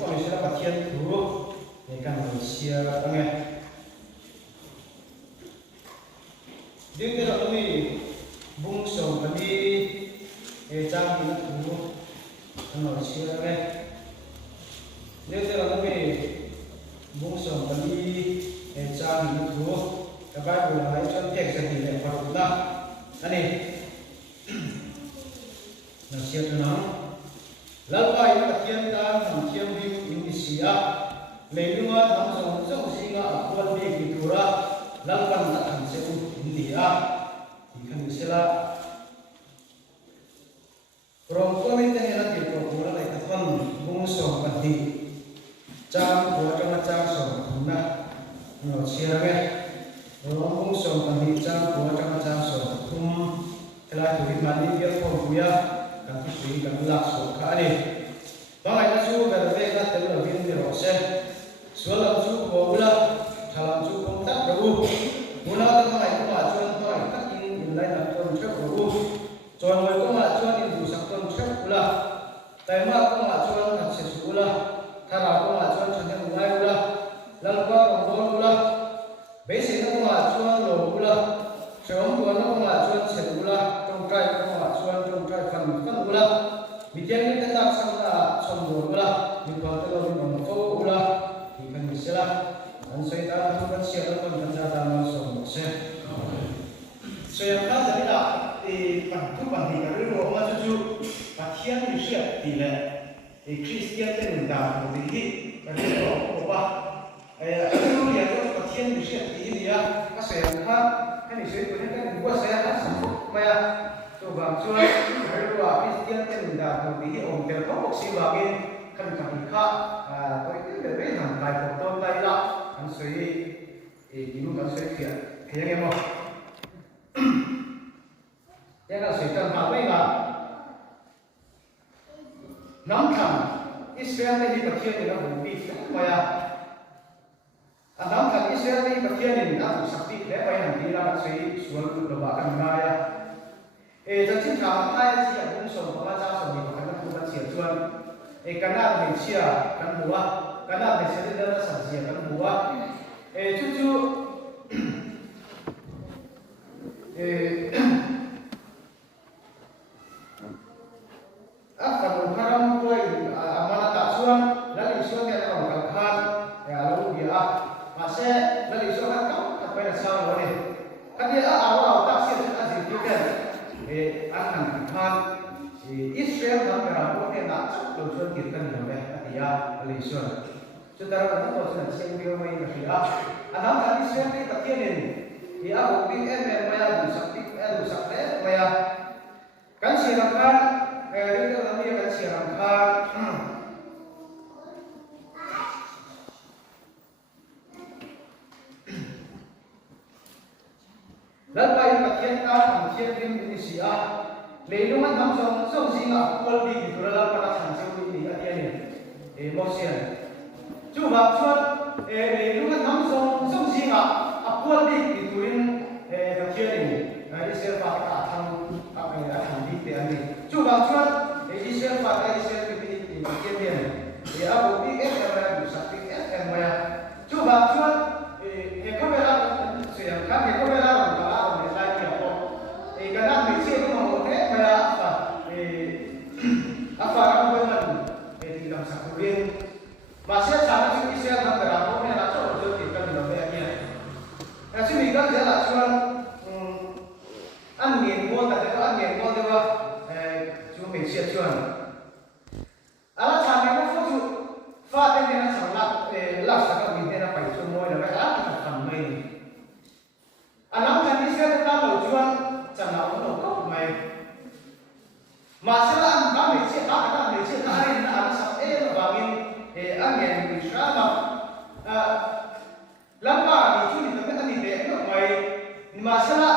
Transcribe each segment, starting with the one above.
có mình sẽ là bắt thiên thú để cần mình chia tăng nghe riêng cái đó mình bung sầu và đi trang thì nó thú nó chia tăng nghe riêng cái đó mình bung sầu và đi trang thì nó thú các bạn vừa nói cho text thì để vào đúng không anh đi nó chia cho nó lần này là thiên ta nằm thiên vi Indonesia lấy đúng không nằm trong trong gì ngã quân đi bị thua ra lần lần đã thành sẽ India thì khăn sẽ là rồi có mấy cái là kiểu của nó lại cái phần bung sòng bản thị trang của trong trang sòng thùng na nó chia ra rồi bung sòng bản thị trang của trong trang sòng thùng cái là tụi mình đi việc phòng kuya kan fisri kan lak so khani bangai na chu ver ve na tel lo vin ni ro se sualam chu ko ula thalam chu kom tak ro una ta bangai ko ma chuan toi tak in lai na ton chak ro chon moi ko ma chuan in du sak ton chak ula tai ma ko ma chuan kan se su ula thara ko ma chuan chan ne ngai ula lang kwa ko bon ula be se na ko ma chuan lo ula chom ko na ko ma chuan chen ula trong trai ko ma chuan trong trai phần ula mi tiang ni ta tak sang na som do ula mi ko ta lo mi on ko ula thì kan mi sela an sai ta tu kan sia lo kan ta ta no som se so yang ka da ila pan tu pan ni ka ro ma chu pa thian ni sia ti le Christian ten da ko ti hi ka ro ko ba ro ya ko pa thian ni sia ti ni ya ka se yang ka ni se ko ne ka ni ko se ha sa ma ya to ba chu ai ro a Christian ten da ko ti hi om tel ko bok si ba ge kan ka hi kha ko ti le be nan tai ko to tai la an soi di lu kan soi khia khia nge mo ya ka soi tan ha mai ga nam tham Israel ni ba khia ni la bu bi ma ya nam tham Israel ni ba khia ni na bu sakti le pa yan di la soi sual lu ba kan na ya ta chin tham ai chi a bung so ba cha so ni ba kan ku ba chi chuan kana ni chia kan bua kana ni se de na sa chi kan bua chu chu kan karam koi amana ta suan la li suan ya kan kan khan ya lo dia ma se la li suan kan ka pa na sa lo ni kan dia awa ta si ta si ti kan an kan khan Israel nam ka ko ne na to suan ki kan lo be ya li suan chu ta ra ko suan chen bi mai na fi a anam kan Israel ni ta ni ya ko bi en me ma ya du sak ti du sak le ma ya kan si ram kan ri ta ni kan si ram kan lan bai ka thian ta tham thian rim ni sia leilung an tham song song singa kol bi ki turala para than cheu ni a tian ni mo sian chu ba chuan leilung an tham song singa a kol bi ki turin ka thian ni Israel pa ka tham a tham bi te ani chu ba chuan Israel pa ka Israel bi ni tian ni a bo bi em du sak ti em ma ya chu ba chuan ko be la se yang ka ko be la kana mi che ko mo ne kaya apa ko man ti lam sa ko rin ma se cha na chu isia na kara ko ne na cho jo ti kan no be ya ya chu mi kan ja la chuan an nien mo ta de an nien mo de wa chu mi che chuan ala cha mi ko fu chu fa de ne na sa la sa ka mi ne na pai chu mo na ba a ta tham mai anam kan isia ta lo chuan chẳng nào cũng đâu có mày mà sẽ là ăn cá mì chiết cá này là ăn sạch ế và mình ăn nghề mình khá mà lắm mà thì chú thì tôi biết ăn thì để nó mày mà sẽ là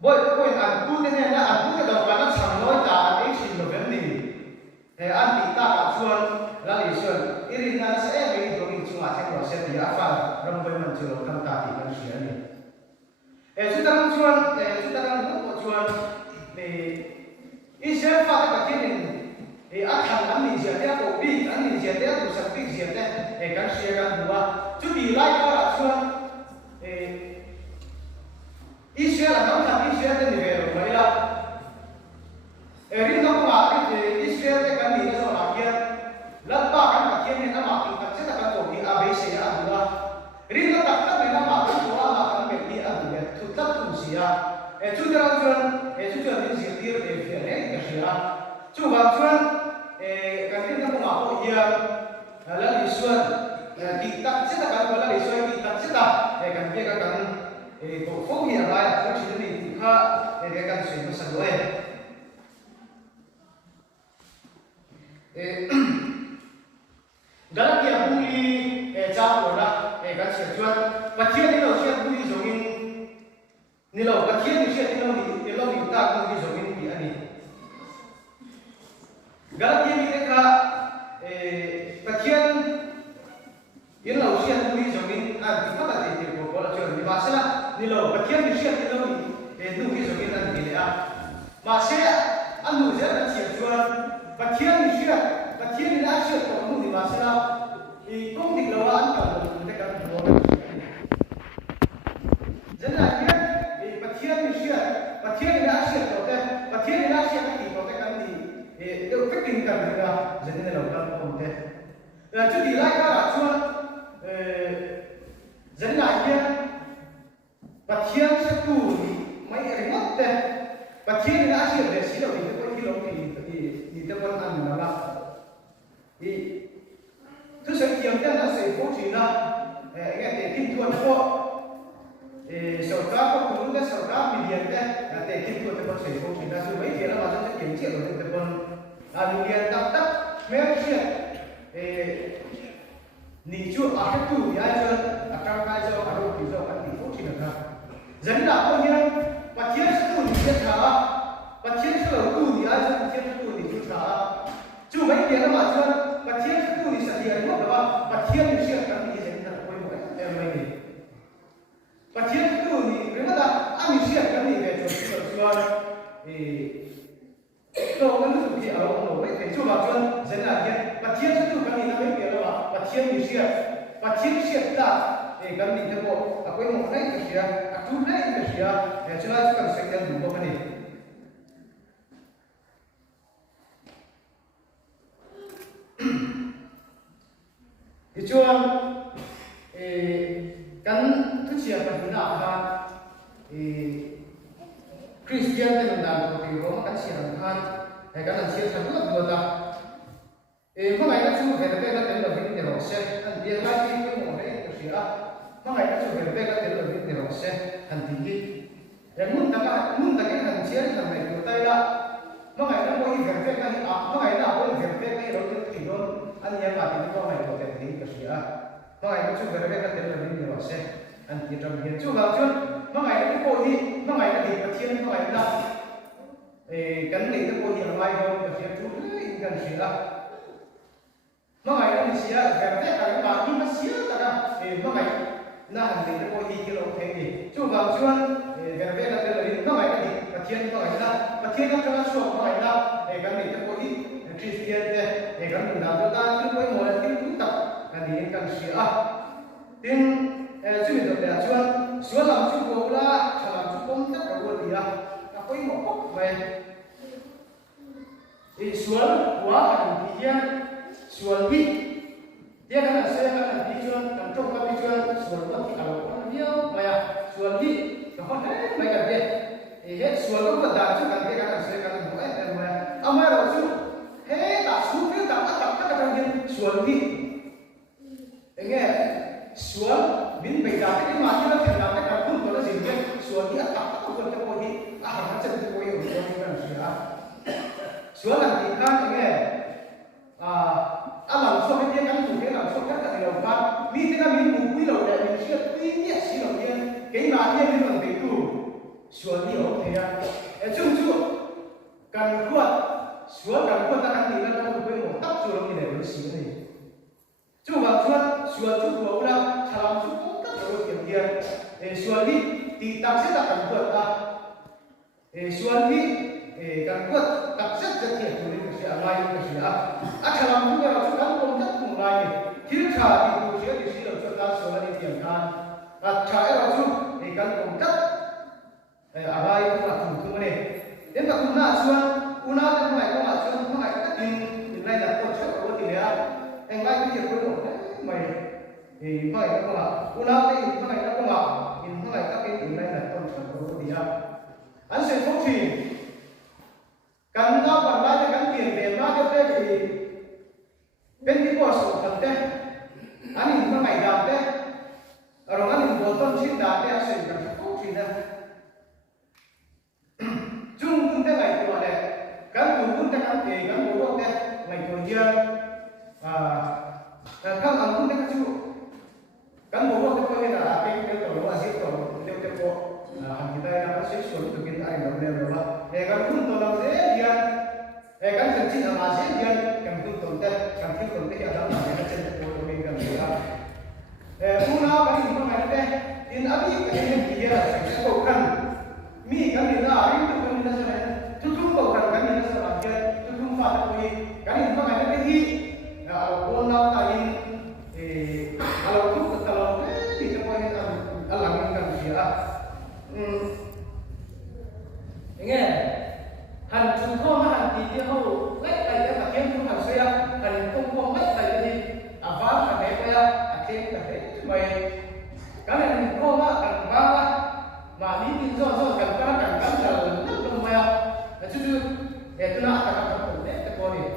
bôi ăn cút thế này là ăn cút cái đầu và nó chẳng nói cả ấy chỉ một vấn đề ăn thì ta cả chuồn là lý xuân ý là sẽ bị đồ mình chung trên đó sẽ thì áp phạt trong với mình chưa tham ta thì cần sửa này chúng ta đang nói chuan Israel fa ka kinin mà cái Israel cái cái gì nó rồi là kia lát ba cái mà kia nên nó mà thì tập sẽ là cái tổ thì ABC à đúng không riêng nó tập tất này nó mà cái tổ mà cái việc đi à đúng không thực tập cũng gì à chú cho chú cho những gì tiêu để việc này cái gì à chú bảo chú cái việc nó cũng bảo hội là lý xuân thì tập sẽ là cái là lý xuân thì tập sẽ là cái việc cái tổ phúc hiện lại là chỉ là mình ha để cái sự nó sẵn rồi đó là buli trao của nó cái chuyện chuyện và chuyện này là chuyện buli giống nhưนี่เรากระเทียมนี่เชื่อที่เรามีตาคุณที่จะมีปีอันนี้กระเทียมนี่นะคะกระเทียมยันเราเชื่อคุณที่จะมีอันที่เขาตัดเองพอเราเชื่อนี่มาเสร็จนี่เรากระเทียมนี่เชื่อที่เรามีดูที่จะมีอันนี้เลยมาเสร็จอันนู้นจะกระเทียมชวนกระเทียมนี่เชื่อกระเทียมนี่น่าเชื่อตัวนู้นนี่มาเสร็จอีกคนที่เราอันกันเราจะกันหัวจะไหนเนี่ยPathian ni sia, pathian ni sia tote, pathian ni sia ki tote kan ni, eu fitin kan ni ga, jadi ni lokal tote. Jadi di lai ka la chuan, jadi lai dia, pathian se tu ni, mai ringot te, pathian ni sia de sila ni te ko kilo ni te ko an na la. Tu se kiam te na se ko chi na, nghe te tin tuan ko. सरकार को कुछ ना सरकार मिलियन पे आते हैं कि तो बस एक चीज़ ना जो वही केला बाजार से किंची है तो बन मिलियन तक मैं उसे नीचू आके तू या जो अकाउंट का जो आरो की जो कर दी वो चीज़ ना जब ना तो ये पच्चीस तू नीचे था पच्चीस तू या जो पच्चीस तू नीचे था जो वही केला बाजार पच्चीस तू नीचे दिया है वो पच्चीस नीचे कर दी जब ना कोई नहीं Pathian tu ni, kerana dah kami siap kami betul. Kalau kan tu kita awak nak buat cuba tuan jenak dia. Pathian tu kami nak buat apa? Pathian ni siap tak? Kami ni tu aku yang nak kerja, aku nak kerja. Jelas kan sekian dulu kami. Ichuan kan tu siapa guna apa Kristian dengan dan orang Roma kan siapa kan siapa satu dua tak mengenai itu berbeda dengan lebih dari Rusia dan dia lagi itu mengenai Rusia mengenai itu berbeda dengan lebih dari Rusia dan tinggi dan mun tak kan siapa yang mereka tahu mengenai itu boleh berbeda mengenai itu boleh berbeda dengan Rusia dan yang mati itu mengenai itu tinggi Rusia mengenai itu berbeda dengan lebih dari Rusia anh chị trong hiện chú vào trước mấy ngày nó cô hi mấy ngày nó đi vào chiên mấy ngày nó cắn đi nó cô hi ở ngoài thôi và chiên chú lấy gần xí ra mấy ngày nó đi xí ra cái tết là cái nhưng nó xí ra cả mấy ngày nó hành gì nó cô hi kia đâu thế gì chú vào trước cái tết là cái gì mấy ngày nó đi vào chiên mấy ngày nó và chiên nó cho nó xuống mấy ngày nó cắn đi nó cô hi Christian để cắn mình làm cho ta cứ quay ngồi là tiếng cũng tập là đi gần xí ra tiếng chú mình được là chúa làm chú bố là làm chú công tất cả luôn thì là có một bốc về thì xuống quá hành thì xuống bị dia kan saya kan tujuan dan coba tujuan suatu kita lakukan dia maya suatu kahon mereka dia suatu pada tu kan dia kan saya kan buat dan maya amai rasul tak suka tak dia suatu enggak suatu bin beda cái mà như nó thành làm cái đặc thù của nó gì vậy suốt đi tập các con cái môi đi nó chân cái môi ở trong cái làm gì á suốt làm gì khác nghe làm sao cái tiếng ăn cái làm sao các cái đầu phát vì thế là mình cũng quý đầu để mình chưa tuy nhiên xí đầu tiên cái mà như mình phải đủ suốt đi ở thế à chung cần suốt ta ăn thì nó không quên một tóc suốt thì để nó xí này chú vào suốt chú của nó làm chú dia suami tidak sedang kan buat suami kan buat tak sedang dia tulis ke lain ke sini acalam juga sudah kontak mulai kita itu dia di sini sudah suami dia kan cara itu kan kontak alai itu lah tu ni dan tak guna suami una tak mulai in lai đặt con chốt của thì là anh lai cái việc của nó mày thì mày nó không à una cái mày nó không à in mày các cái in lai đặt con chốt của thì là anh sẽ phúc thì cần nó bằng lai cái gắn tiền về nó cái thì bên cái quả sổ thật đấy anh in mày làm đấy rồi anh in bộ tâm xin làm đấy anh sẽ cần phúc thì là chung cũng thế này của này kan pun tak kan ke kan bodoh teh ngai kerja kan ampun teh kecil kan bodoh teh kau ada apa yang kita tahu asyik tahu dia teh kau kita yang asyik suruh tu kita ada dalam dalam kan pun tolong dia kan kecil sama asyik dia kan pun tolong teh ada mana yang kecil teh kau tu kan dia pun apa ni pun ada teh in abi kan dia kau kan mi kan dia hari tu kan dia sana tujuh orang kan ini sebagai tujuh faham ini kan ini bukan ada lagi kalau nak tahu kalau tu kalau di tempat ini alam kan dia ini han chúng có mà han tí tiêu hậu lấy tay cái mặt em chúng han xe han không có lấy tay cái gì phá han đẹp vậy thêm cái mày cái này mình có mà han phá mà đi tin do cần là nó không mày Jadi, itu nak kata pun, tak boleh.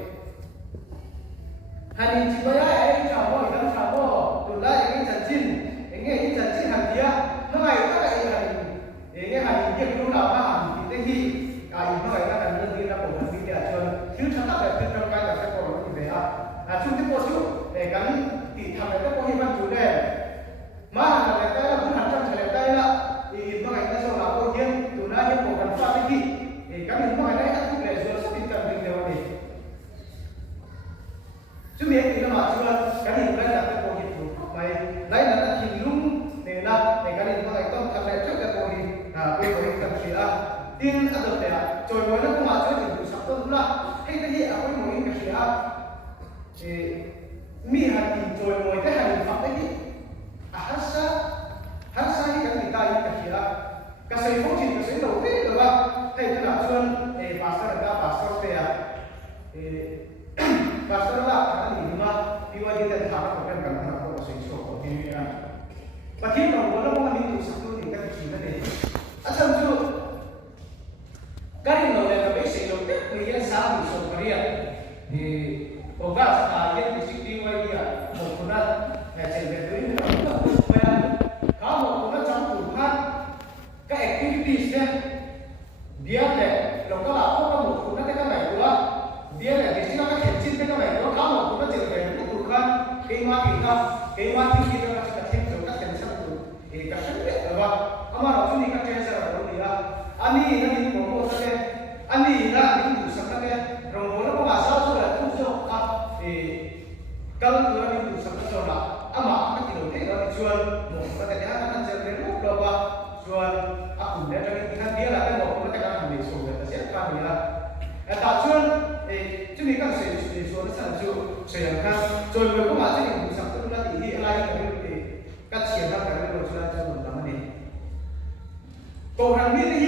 Hari ini saya ini campur, dalam campur, tu lah ini janji dia, mengai tak ini hari dia belum lama, kita hi, mengai tak kan dia nak buat dia jual, jual cakap dia jual kaya tak sekolah ni dia, cuma tu posu, kan di thang itu kau himan jual, mana kita pun hantar selesai lah, mengai tak sekolah kau dia, tu lah dia bukan strategi. Kami semua ada yang tidak sudah setingkat dengan ini. Cuma kita macam kami mulai dapat poin itu. Baik, lain ada hilung, nela, kami semua itu sampai cukup poin. Poin kecil. Tin ada dia. Joy mana pun macam itu satu pula. Hei tadi apa yang poin kecil? Mi hati joy mana teh hari fakta ini. Harsa ini kan kita ini kecil. Kasih poin kasih tahu deh kalau hay tức là chuyên pastor là pastor thế pastor là cái gì mà đi qua đi đến tháp của cái căn nhà của sinh số của thiên nhiên và thiên đồng của nó cũng là những sự sắp thì cái gì đó đấy xong chưa cái này nó là cái sự đầu tiên người dân sao bị sốt cái gì thì ông bà xã dân thì đi qua đi một con đất nhà trên về dưới nó cũng là một cái có một con đất trong tủ hát cái activities đấy dia le lo ka la ko mo ku na te ka mai ko dia le di sina ka khen te ka mai ko ka mo ku na je le ku kan ke ma ki ka ka khen so ka khen sa ku ka shen le ba ama ra chu ni ka khen sa ro dia ani na ni ko ko sa ke ani na ni du sa ka ke ro mo na ko ma sa so la tu so ka kal tu ni du sa ka so la ama ka ti lo te ga chuan mo ka te ha ka je le lo ko ba chuan aku ne ka ni ka dia la ka mo tạo chuyên chứ mình cần sẽ xuống sản dụng sử dụng khác rồi mới có mà sẽ định sản xuất ra thì hiện lại thì các triển ra cái đồ chơi cho mình làm này còn hàng mỹ thì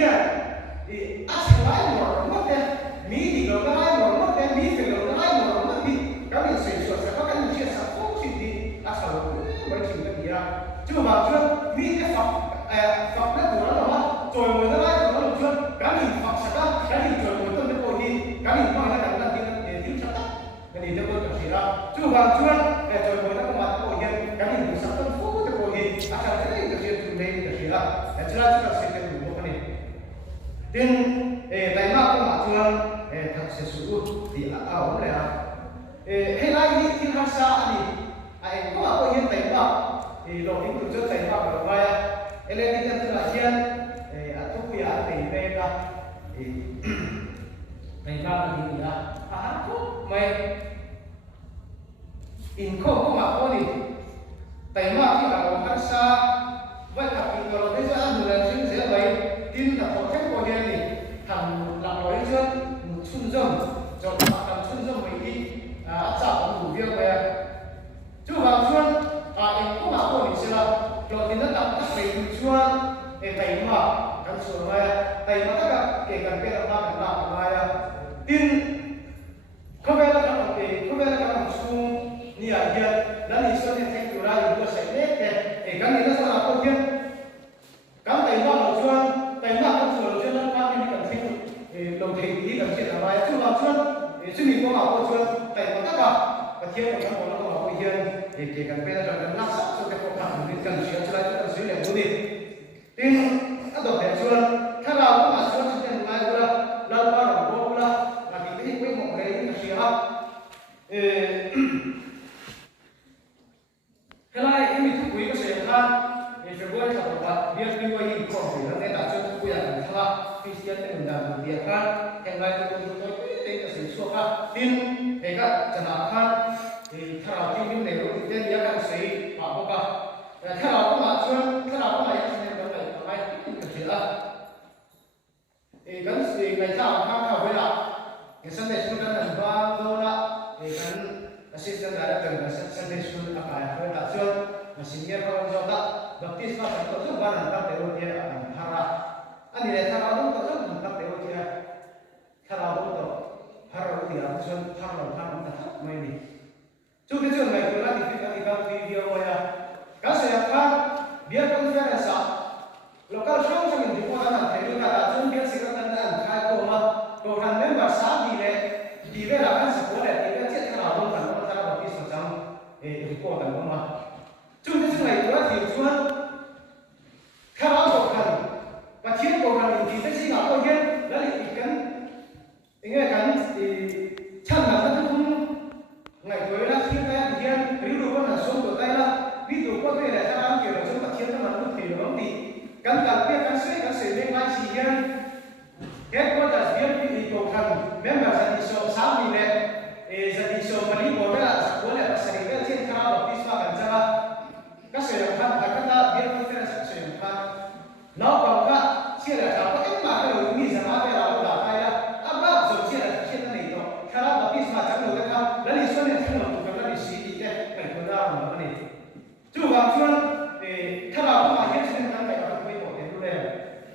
thì ác sẽ lái một mất đây mỹ thì nó lái một mất đây mỹ thì nó lái một mất đi các mình sử dụng sẽ có cái những chuyện sản xuất thì ác sẽ mới chịu cái gì ra chứ mà bảo chưa mỹ cái phật đất của nó là rồi mới nó lái của nó là chưa cái mình phật sẽ có cái mình rồi mới tâm cái cội đi cái mình coi là cái là thiếu chất cái gì cho tôi cảm thấy là chứ vào chưa rồi mới nó có mặt cội hiện cái mình cũng sắp tâm phúc cái cội hiện à chẳng thế này cái chuyện chúng đây cái gì là cái chưa là chúng ta sẽ được một cái này tin đại mạc của mặt chưa thật sự sự thì ảo này hay là những thiên hạ xa thì anh có cội hiện đại mạc thì rồi những tổ chức đại mạc ở ngoài lên đi chân là thiên thúc giả thì về ra thì thầy ra là gì là mày in không có mặt con gì tại mà khi là một xa vậy là mình còn bây giờ ăn là chuyên dễ vậy tin là có cách có hiện thì thằng làm nói chưa một xuân dâm cho bạn làm xuân dâm mình đi áp dụng đủ việc về chứ vào xuân in có mặt con thì sẽ là rồi thì nó tập các thầy xuân để thầy mà kan suraya tay mata ka ke kan pe ma kan la ma ya tin ko có bảo cô chưa tại có tất cả và thiên của các bộ nó có bảo cô hiền để kể cả bây giờ cần lắc sắc cho cái cuộc họp nên cần sửa cho lại cần sửa để đi tin các tổ thể chưaถ้าเราก็มาช่วยที่เป็นไงก็เราก็เราโบราณมาที่นี่ไม่หมดเลยนี่คือครับให้เราเอ็มมีทุกวีก็เสียท่านเอ็มเป็นวันที่เราบอกเรียนรู้ว่ายิ่งกว่าสิ่งนั้นในแต่ช่วยทุกอย่างทั้งว่าฟิสิกส์เป็นแบบเดียวกันแห่งไรตัวตัวเต็มกับสิ่งชั่วครับทิ้งเอกจะหนาท่านถ้าเราที่ยุ่งในรูปเต้นเยอะกันสิป่าวก็ถ้าเราก็มาช่วยถ้าเราก็มาอย่างนี้เราไปทำไมก็เสียกันสิในท่าข้าวข้าวเวลาสันเดชคุณกันนั้นบ้างโดนละกันassistant director ng Sunday School Akaya Production na senior ko ang jota baptisma sa ito so ba nang tapos dia ang hara ani le hara dong to so nang tapos dia hara dong to hara dia so hara ta mai ni chu ke chu mai ko la ti ka video ya ka se ka bia conference local show sa min di ko na thelu ka da chung ke sika kan an khai ko ma ko han member sa di le di ve la kan sa ko le di ve che hara dong ta report ang mga chung chung này tôi thì chuan khai báo bộ hành và thiên bộ hành thì cái gì nào tôi biết là lịch cấn nghe cấn thì chân là nó cũng ngày cuối là thiên tay thiên ví dụ con là xuống của tay là ví dụ có thể là ta làm kiểu là chúng ta thiên nó mà thì nó thì cấn cấn biết cấn sấy lên mai chỉ thiên kết quả là thiên thì bộ hành mấy mà sẽ đi số sáu thì này jadi so mali boleh boleh sering kali sih kalau bisma kan cara keselamatan kata dia conference keselamatan now kalau sih ada apa kan maka ini sama dia lalu dah kaya apa so sih ada sih nanti itu kalau bisma jangan lupa kan lalu soalnya kan untuk kalau di sini dia kan kita mana ni juga cuman kalau aku mahir sih kan kayak apa pun boleh dulu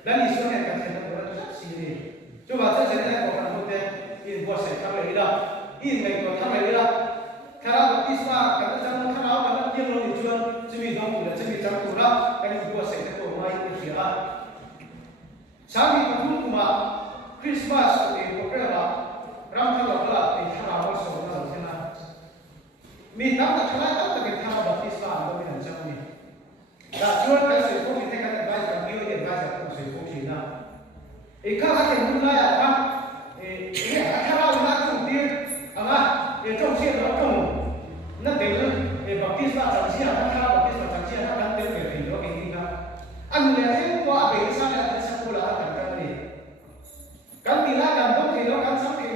lalu soalnya kan kita boleh sini juga saya jadi orang muda ini bos saya kalau ini in ngày của thằng này là khai báo isma cả các trang khai báo cả các tiêm luôn chuan chỉ vì đông là chỉ vì trang thủ đó cái gì của sẽ cái tổ mai cái gì à sáng ngày của chúng mà Christmas thì có cái là ram thằng là thì khai báo số là thế nào mình nắm được khai báo cái khai báo isma đó mình làm sao nhỉ đã chuan cái sự phúc thì cái bài cái điều hiện bài cái sự phúc thì nào thì các anh em cũng lại à thì khai báo là cũng tiên trong chuyện đó cùng nó đều baptisma chẳng chia nó khác baptisma chẳng chia nó đang tiêu về thì nó cái gì cả anh là thế qua về sao lại cái sao là cần gì cần gì là cần tốt thì nó cần sống thì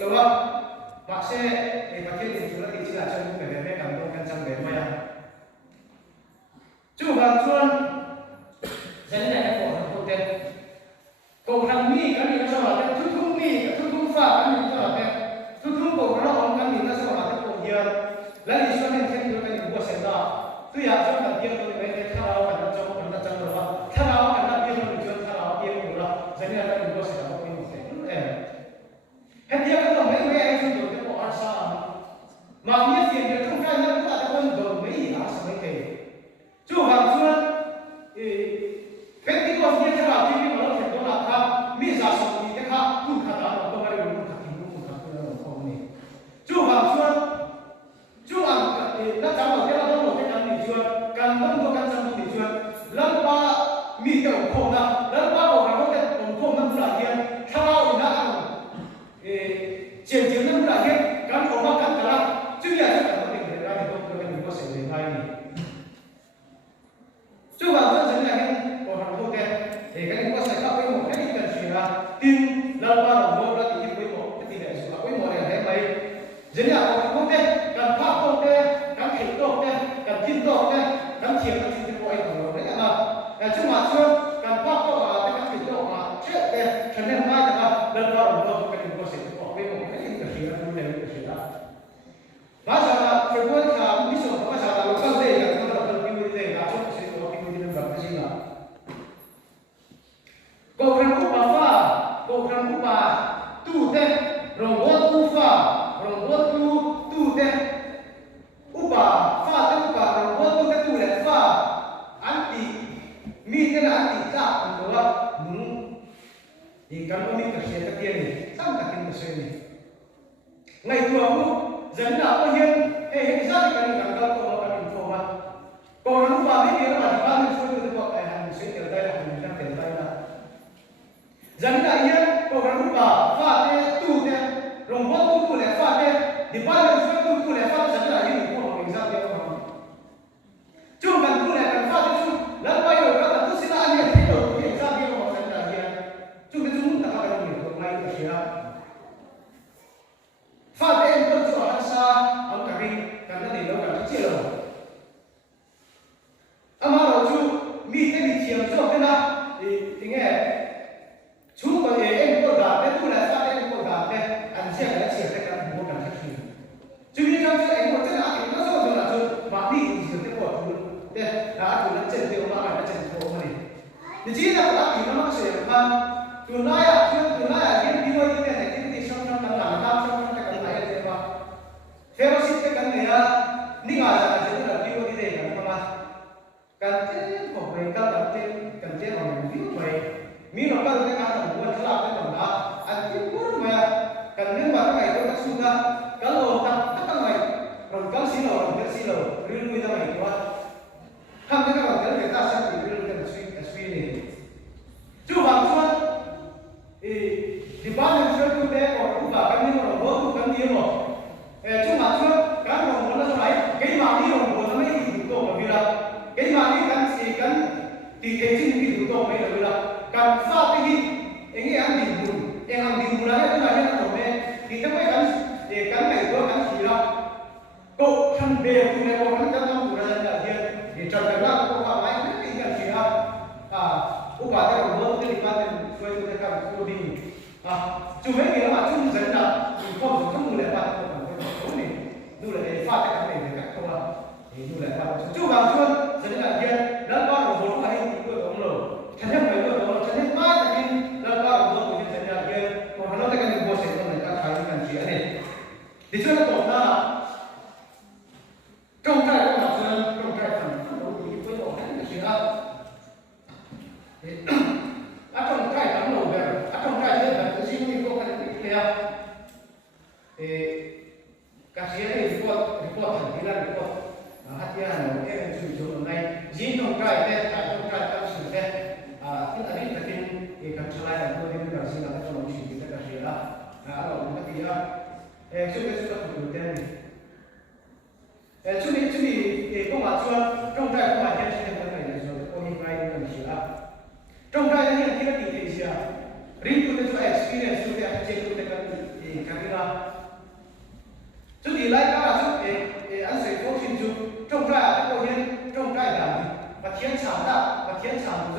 đúng không bác sĩ thì bác sĩ thì chúng ta thì chỉ là trong cái về cần tốt cần trong về thôi à chú bạn chuan dẫn này cái cổ thằng tên cổ thằng mi cái gì nó sao là cái thung mi cái thung pha cái gì sao là cái thung cổ nó ông cái gì nó sao là cái cổ hiền lấy đi xuống nên thiên cái gì của sen đó tôiอยากcho bạn tiên tôi về cái thao bạn nó trong bạn nó trong rồi mà thao bạn nó tiên mình chưa thao tiên của nó dẫn đến cái gì của sen đó tiên sen hết dia cái đồng mấy anh chúng tôi cái bộ ăn sa mà biết tiền thì không cái nó cũng là cái con đồ mấy gì đó sao mấy cái chú hàng xuân cái con kia thao tiên mà nó phải có là thao mi giả sử thì cái thao cũng khá là nó có cái điều chú hàng xuân chú hàng nó chẳng một cái là nó một cái ăn mì chuột cần vẫn có căn trong mì chuột lần ba mì kiểu khổ nào lần ba bộ hàng có cái ống khổ năm là hiền thao thì nó ăn chiến năm là hiền căn ống ba căn cả là chứ nhà chắc chắn có thể để ra thì không có có sẽ đến ngay chú hàng xuân chính là cái bộ hàng vô kẹt thì cái này có sẽ có cái một cái cần chỉ là tin lần ba đồng bộ là thì cái một cái tỷ lệ số là cái một này mấy jadi apa pun deh, kan pak pun deh, kan hidup deh, kan hidup deh, kan tiap kan hidup boleh kalau deh, nah, cuma cuman kan pak pun ada kan hidup cek deh, kerana mana dah lepas orang kan hidup sih, apa yang mungkin itu kesian dulu yang kesian. Masalah kebuat kamu bisa masalah lokal deh, kan kalau lokal pinggir deh, macam sih kalau pinggir deh berapa sih lah. Kau kan lupa tu deh, robot lupa. Robot tu deh, upa, fa tu upa, robot tu leh fa, ngày thường dẫn nào có hiên hệ ra thì cái này càng cao cái mình mà còn nó vào biết cái mà ba mình suy từ cái hàng suy tiểu tay là mình đang tiểu tay là dẫn đại hiên còn nó vào pha thế tu thế rồng vót tu lại pha thế thì ba mình suy tu lại pha dẫn đại hiên của mình ra thế không chung cần tu lại cần pha thế chung lần quay rồi các bạn tu xin anh em thấy được cái ra thế của dẫn đại hiên chung cái chung ta cái này của ngay cái gì đó pha thế em tôi cho anh xa ông cả đi cả nó để đâu cả nó chia rồi ama rồi chú mi thế bị chiếm cho cái nào thì nghe chú có thể em tôi gặp cái tu lại pha em tôi gặp cái anh chia cái cả một cái khác gì chú đi trong cái anh một cái nào thì nó rồi là chú mà đi thì cái của chú đây đã chú nó chân tiêu mà nó chân tiêu mà này thì chỉ là cái gì nó mắc sửa mà chú nói cái đi qua cái này cái xong xong làm xong xong cái này là gì mà phép xin cái này là đi ngài là chỉ là đi qua cái này mà cần chế của mình cần chế bằng ví dụ vậy mi nó cần cái nào cũng muốn làm cái đồng đó anh chỉ muốn mà cần những mà cái này tôi đã suy ra cái lỗ tăng tất cả này rồi cái xí lỗ riêng người ta này quá không cái nào cái người ta sẽ bị riêng cái suy này chú bằng chuột thì ba lần trước tôi bé còn cũng vào cái những mà cũng cần nhiều rồi chú bằng chuột cái mà muốn nó phải cái mà đi rồi muốn nó mới đủ độ mà vì là cái mà đi cần thì cái chính cái đủ độ này là cần pha cái gì anh ấy ăn điểm bùn em ăn điểm bùn là cái này nó rồi thì các cái cần để cần này có cần gì đâu cậu thân đều từ này còn cần năm bùn là gì để chọn cái nào có vào máy cái cần gì đâu cũng bảo cái đồng cái gì ba cái tôi cần tôi đi chú mấy cái mà chú dẫn là thì không dùng không lại ba cái không nàyดูlại pha cái này để các không là thìดูlại ba chú vào chuông dẫn là kia đã qua một bốn ngày thì tôi cũng rồi chân nhất mấy tôi cũng chân nhất mai thì đã qua một bốn ngày chân nhất kia còn nó cái này vô sẽ không lại các cái cần gì này thì chưa nó tổng ra trong cái có mặt dân trong cái thằng nó bị với độ cái gì đó trong cái thằng nó về trong cái thế là cái gì cũng có cái kia thì các chị ấy report thằng tí là report hạt nhà nó em sử dụng này dính trong cái thế tại trong cái các sự thế cái này là cái cần slide là tôi nên là xin là cho nó chỉ cái gì đó rồi cái gì đó chú cái số lượng đầu tiên chú đi công việc trong cái công việc hiện trên cái này rồi có những cái cần gì đó trong cái này thì cái gì à riêng tôi cái experience tôi cái chế tôi cái đó chú đi lại các bạn chú anh sẽ có xin chú trong cái có hiện trong cái là và thiên sản